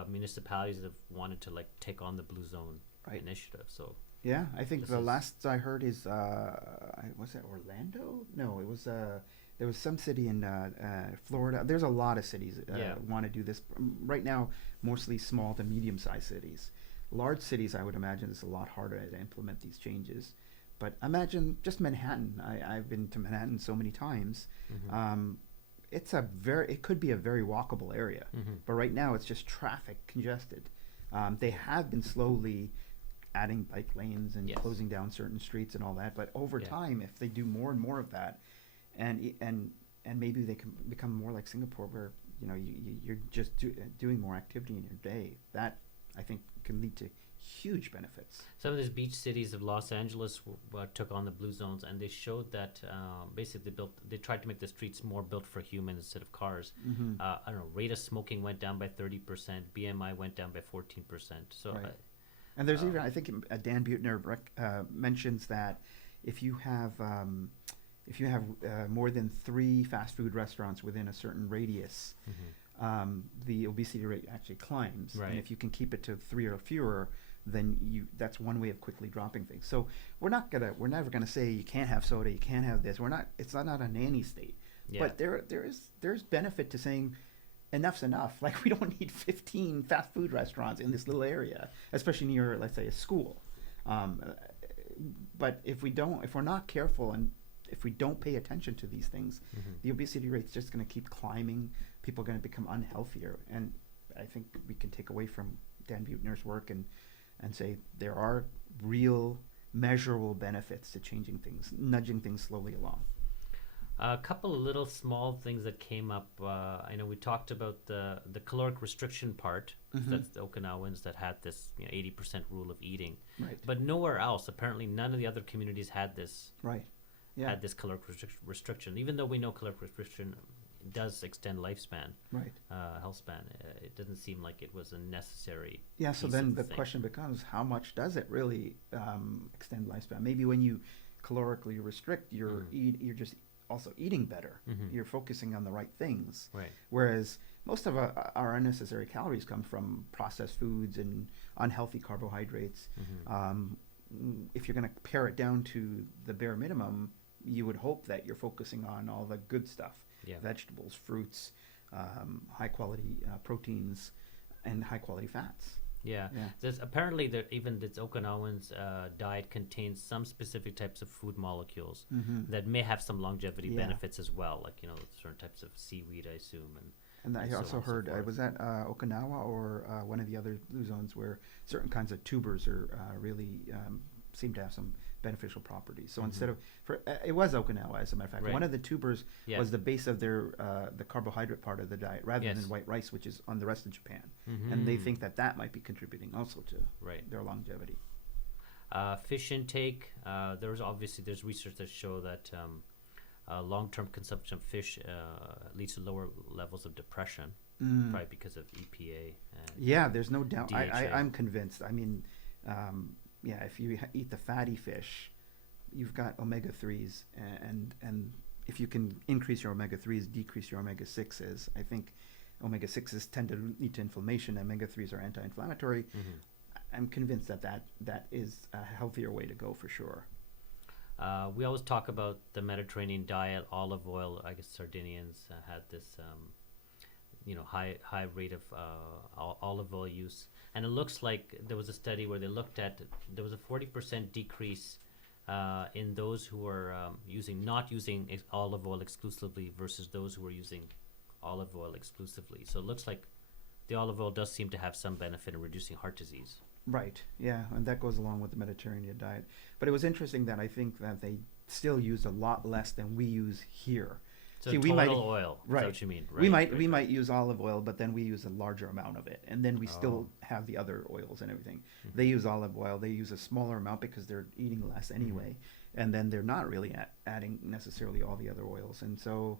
municipalities that have wanted to take on the Blue Zone Right. initiative. So Yeah, I think This the is- last I heard is was it Orlando? No, it was there was some city in Florida. There's a lot of cities Yeah. want to do this right now. Mostly small to medium-sized cities. Large cities, I would imagine, it's a lot harder to implement these changes. But imagine just Manhattan. I've been to Manhattan so many times. It could be a very walkable area, but right now it's just traffic congested. They have been slowly adding bike lanes and Yes. closing down certain streets and all that, but over Yeah. time, if they do more and more of that, and and maybe they can become more like Singapore, where you're just doing more activity in your day. That I think can lead to huge benefits. Some of these beach cities of Los Angeles took on the blue zones, and they showed that basically they tried to make the streets more built for humans instead of cars. I don't know, rate of smoking went down by 30%, BMI went down by 14%. So, right. And there's even, I think Dan Buettner mentions that if you have more than 3 fast food restaurants within a certain radius, the obesity rate actually climbs. Right. And if you can keep it to 3 or fewer, then that's one way of quickly dropping things. So we're never gonna say you can't have soda, you can't have this. It's not a nanny state. Yeah. But there's benefit to saying enough's enough. Like, we don't need 15 fast food restaurants in this little area, especially near, let's say, a school. But if we're not careful, and if we don't pay attention to these things, the obesity rate's just going to keep climbing. People are going to become unhealthier. And I think we can take away from Dan Buettner's work and say there are real measurable benefits to changing things, nudging things slowly along. A couple of little small things that came up. I know we talked about the caloric restriction part. That's the Okinawans that had this 80% rule of eating. Right. But nowhere else, apparently none of the other communities had this. Right. Yeah. Had this caloric restriction. Even though we know caloric restriction does extend lifespan, right? Healthspan. It doesn't seem like it was a necessary. Yeah. So then the question becomes, how much does it really extend lifespan? Maybe when you calorically restrict, you're just also eating better. You're focusing on the right things. Right. Whereas most of our unnecessary calories come from processed foods and unhealthy carbohydrates. If you're going to pare it down to the bare minimum, you would hope that you're focusing on all the good stuff. Yeah. Vegetables, fruits, high quality proteins, and high quality fats. Yeah. There's apparently even this Okinawans diet contains some specific types of food molecules that may have some longevity benefits as well, like certain types of seaweed, I assume, and I also heard, I was at Okinawa or one of the other blue zones, where certain kinds of tubers are really seem to have some beneficial properties. So instead of, it was Okinawa, as a matter of fact, Right. one of the tubers was the base of their the carbohydrate part of the diet, rather than white rice, which is on the rest of Japan. And they think that might be contributing also to their longevity. Fish intake. There's research that show that long-term consumption of fish leads to lower levels of depression, probably because of EPA. There's no doubt. I'm convinced. I mean, if you eat the fatty fish, you've got omega-3s, and if you can increase your omega-3s, decrease your omega-6s, I think omega-6s tend to lead to inflammation. Omega-3s are anti-inflammatory. I'm convinced that is a healthier way to go for sure. We always talk about the Mediterranean diet, olive oil. I guess Sardinians had this, high rate of olive oil use, and it looks like there was a study where they looked at there was a 40% decrease in those who were not using olive oil exclusively versus those who were using olive oil exclusively. So it looks like the olive oil does seem to have some benefit in reducing heart disease. Right, yeah, and that goes along with the Mediterranean diet. But it was interesting that I think that they still use a lot less than we use here. So total oil, right? Is that what you mean? Right, we might use olive oil, but then we use a larger amount of it, and then we still have the other oils and everything. They use olive oil; they use a smaller amount because they're eating less anyway, and then they're not really adding necessarily all the other oils, and so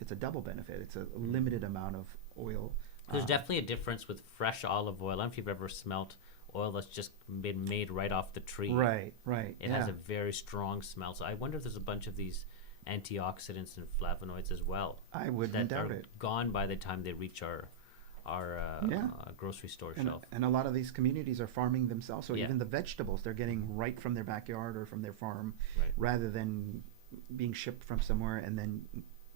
it's a double benefit. It's a limited amount of oil. There's definitely a difference with fresh olive oil. I don't know if you've ever smelt oil that's just been made right off the tree. Right. It has a very strong smell. So I wonder if there's a bunch of these antioxidants and flavonoids as well. I wouldn't doubt it. Gone by the time they reach our grocery store shelf. And a lot of these communities are farming themselves, so even the vegetables they're getting right from their backyard or from their farm, rather than being shipped from somewhere and then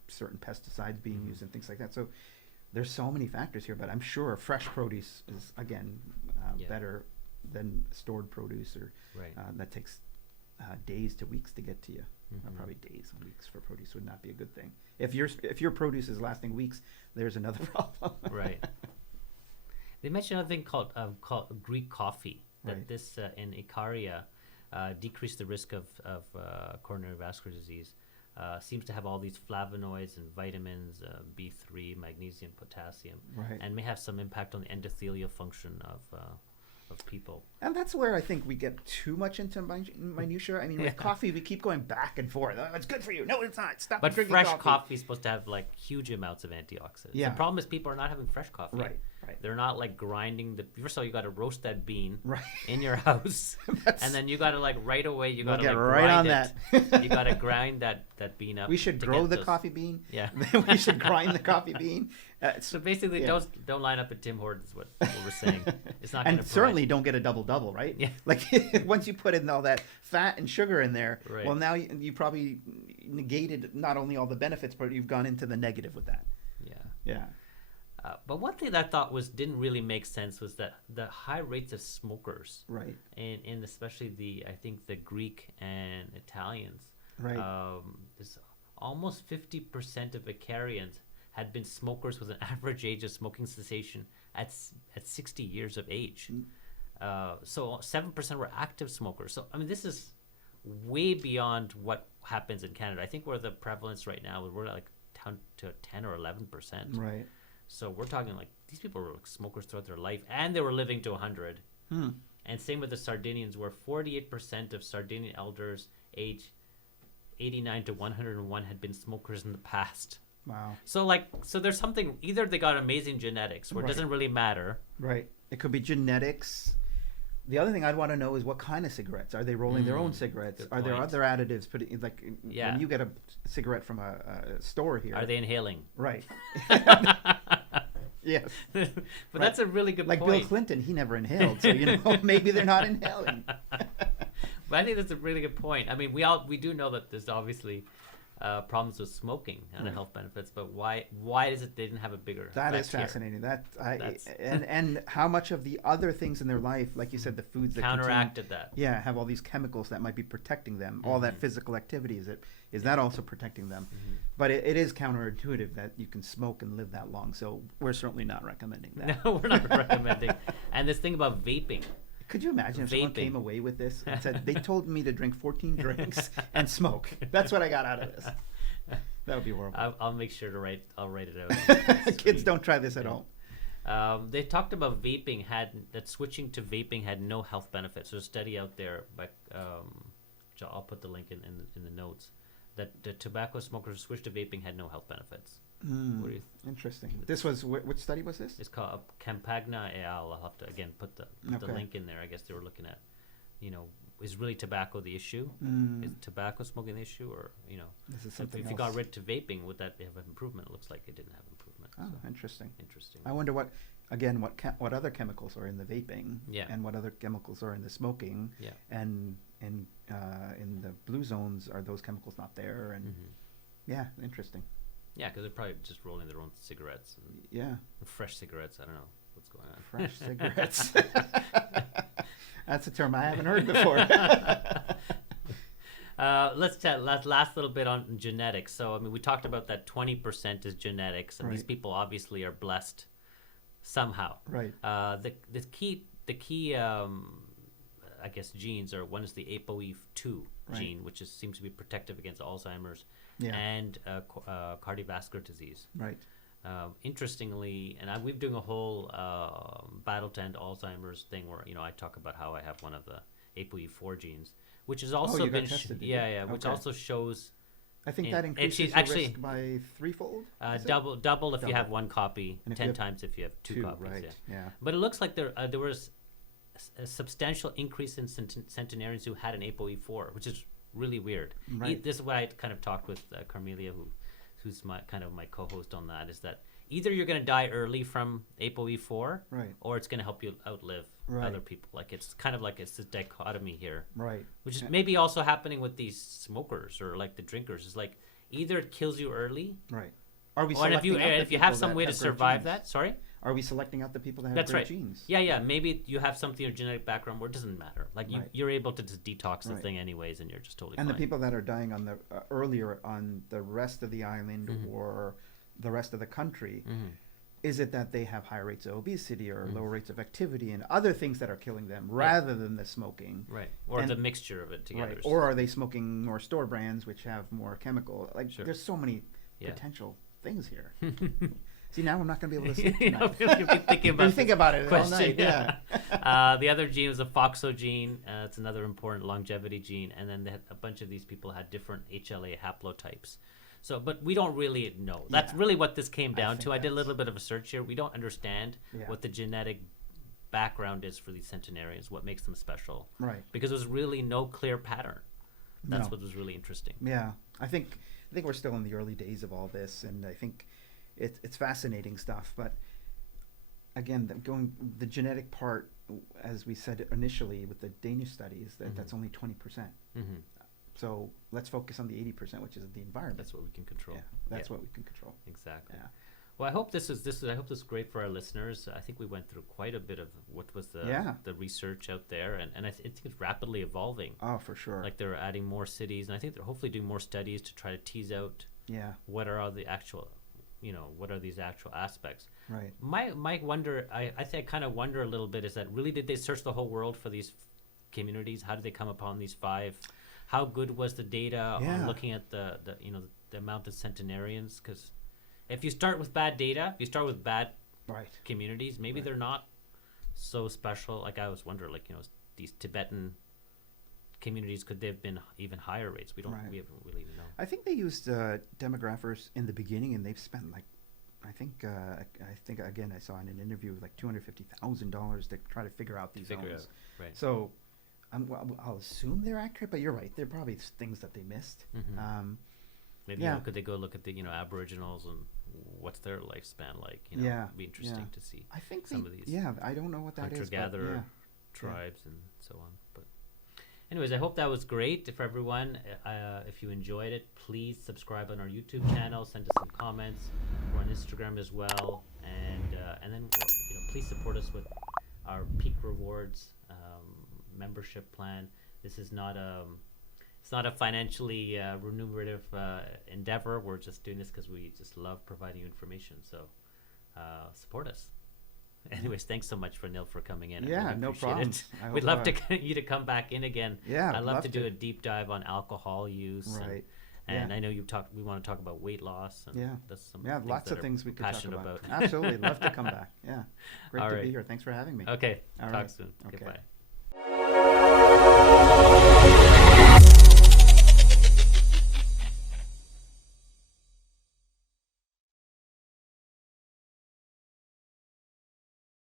certain pesticides being used and things like that. So there's so many factors here, but I'm sure fresh produce is again better than stored produce, or that takes days to weeks to get to you. Probably days and weeks for produce would not be a good thing. If your produce is lasting weeks, there's another problem. Right. They mentioned another thing called Greek coffee. That this in Icaria decreased the risk of coronary vascular disease. seems to have all these flavonoids and vitamins, B3, magnesium, potassium, Right. and may have some impact on the endothelial function of people. And that's where I think we get too much into minutia. I mean, with coffee, we keep going back and forth. Oh, it's good for you. No, it's not. Stop But drinking fresh coffee is supposed to have like huge amounts of antioxidants. Yeah. The problem is people are not having fresh coffee. Right. They're not like grinding the. First of all, you got to roast that bean Right. in your house, and then you got to like right away. You got to get like right grind on it. that. You got to grind that bean up. We should to grow get the those- coffee bean. Yeah. Then we should grind the coffee bean. So basically, Yeah. don't line up at Tim Hortons. What we're saying. It's not. And gonna certainly don't get a double, right? Yeah. Like once you put in all that fat and sugar in there, Right. well, now you probably negated not only all the benefits, but you've gone into the negative with that. Yeah. Yeah. But one thing that I thought didn't really make sense was that the high rates of smokers, Right. and especially I think the Greek and Italians, Right. is almost 50% of Icarians had been smokers with an average age of smoking cessation at 60 years of age. So 7% were active smokers. So I mean, this is way beyond what happens in Canada. I think we're the prevalence right now, we're like down to 10 or 11%. Right. So we're talking like these people were like smokers throughout their life, and they were living to 100. And same with the Sardinians, where 48% of Sardinian elders aged 89 to 101 had been smokers in the past. Wow. So there's something, either they got amazing genetics, where it Right. doesn't really matter. Right. It could be genetics. The other thing I'd want to know is what kind of cigarettes. Are they rolling their own cigarettes? Good Are there point. other additives? Like Yeah. when you get a cigarette from a store here. Are they inhaling? Right. Yes. But that's a really good Like point. Bill Clinton, he never inhaled, so maybe they're not inhaling. But I think that's a really good point. I mean, we do know that there's obviously problems with smoking and the health benefits, but why is it they didn't have a bigger That effect is here? fascinating. That's- And how much of the other things in their life, like you said, the foods that Counteracted that. yeah, have all these chemicals that might be protecting them. All that physical activity, is that also protecting them? But it is counterintuitive that you can smoke and live that long. So we're certainly not recommending that. No, we're not recommending. And this thing about vaping. Could you imagine if someone Vaping. came away with this and said, they told me to drink 14 drinks and smoke. That's what I got out of this. That would be horrible. I'll make sure to write it out. Kids, don't try this at home. They talked about vaping that switching to vaping had no health benefits. There's a study out there, but I'll put the link in the notes, that the tobacco smokers who switched to vaping had no health benefits. What do you Interesting. This was which study was this? It's called Campagna et al. I'll have to again put the Okay. link in there. I guess they were looking at, is really tobacco the issue? Is tobacco smoking the issue, or This is if something you got else. rid to vaping, would that have improvement? It looks like it didn't have improvement. Oh, So, interesting. interesting. I wonder what other chemicals are in the vaping, Yeah. and what other chemicals are in the smoking, Yeah. and in the blue zones, are those chemicals not there? And yeah, interesting. Yeah, because they're probably just rolling their own cigarettes and Yeah, fresh cigarettes. I don't know what's going on. fresh cigarettes. That's a term I haven't heard before. Let's chat last little bit on genetics. So, I mean, we talked about that 20% is genetics, and these Right. people obviously are blessed somehow. Right. The key I guess genes are, one is the ApoE2 Right. gene, which seems to be protective against Alzheimer's Yeah. and cardiovascular disease. Right. Interestingly, and we've doing a whole battle to end Alzheimer's thing where I talk about how I have one of the ApoE4 genes, which has also you got been tested, did you? which Okay. also shows I think And- that and increases she's your actually- risk by threefold. is it? double if Double. you have one copy, And if you 10 have times if you have two copies. right? Yeah. Yeah. But it looks like there was a substantial increase in centenarians who had an ApoE4, which is really weird. Right. This is what I kind of talked with Carmelia, who's my co-host on that, is that either you're going to die early from ApoE4, Right. or it's going to help you outlive Right. other people. Like it's kind of like it's this dichotomy here, Right. which is maybe also happening with these smokers or like the drinkers. It's like either it kills you early, Right. Are we or if you selecting out the if you have people some that way to have great survive genes? that. Sorry. Are we selecting out the people that have That's great right. genes? Yeah. Maybe you have something in your genetic background where it doesn't matter. Like Right. you're able to just detox the Right. thing anyways, and you're just totally And fine. the people that are dying on the earlier on the rest of the island Mm-hmm. or the rest of the country, is it that they have higher rates of obesity or lower rates of activity and other things that are killing them rather than the smoking? Right. Or the mixture of it together. Right. Or are they smoking more store brands which have more chemical? Like there's so many potential things here. See, now I'm not going to be able to sleep tonight. You'll be thinking about think about it question, all night. Yeah. The other gene was a FOXO gene. It's another important longevity gene. And then a bunch of these people had different HLA haplotypes. So, but we don't really know. That's really what this came down to. I did a little bit of a search here. We don't understand what the genetic background is for these centenarians, what makes them special. Right. Because there's really no clear pattern. That's what was really interesting. Yeah. I think we're still in the early days of all this, and I think it's fascinating stuff. But again, the genetic part, as we said initially with the Danish studies, that's only 20%. So let's focus on the 80%, which is the environment. That's what we can control. Yeah, that's what we can control. Exactly. Yeah. Well, I hope this is great for our listeners. I think we went through quite a bit of what was the research out there, and I think it's rapidly evolving. Oh, for sure. Like they're adding more cities, and I think they're hopefully doing more studies to try to tease out what are all the actual, what are these actual aspects. Right. My wonder, I think I kind of wonder a little bit, is that really did they search the whole world for these communities? How did they come upon these 5? How good was the data on looking at the amount of centenarians? Because if you start with bad data, if you start with bad communities, maybe they're not so special. Like I was wondering, these Tibetan communities, could they have been even higher rates? We haven't really know. I think they used demographers in the beginning, and they've spent I think again I saw in an interview like $250,000 to try to figure out these zones. Right. So I'll assume they're accurate, but you're right. They're probably things that they missed. Maybe could they go look at the Aboriginals and what's their lifespan like? It'd be interesting to see. I think some of these. Yeah, I don't know what that is. Hunter-gatherer tribes and so on. But anyways, I hope that was great. For everyone, if you enjoyed it, please subscribe on our YouTube channel. Send us some comments. We're on Instagram as well, and then please support us with our Peak Rewards membership plan. This is not it's not a financially remunerative endeavor. We're just doing this because we just love providing you information. So support us. Anyways, thanks so much Anil for coming in. Yeah, no problem. We'd love you to come back in again. Yeah, I'd love to do a deep dive on alcohol use. Right. And I know we want to talk about weight loss. And that's some lots of things we could talk about. Absolutely, love to come back. Yeah, great to be here. Thanks for having me. Okay, All talk right. soon. Okay. Goodbye.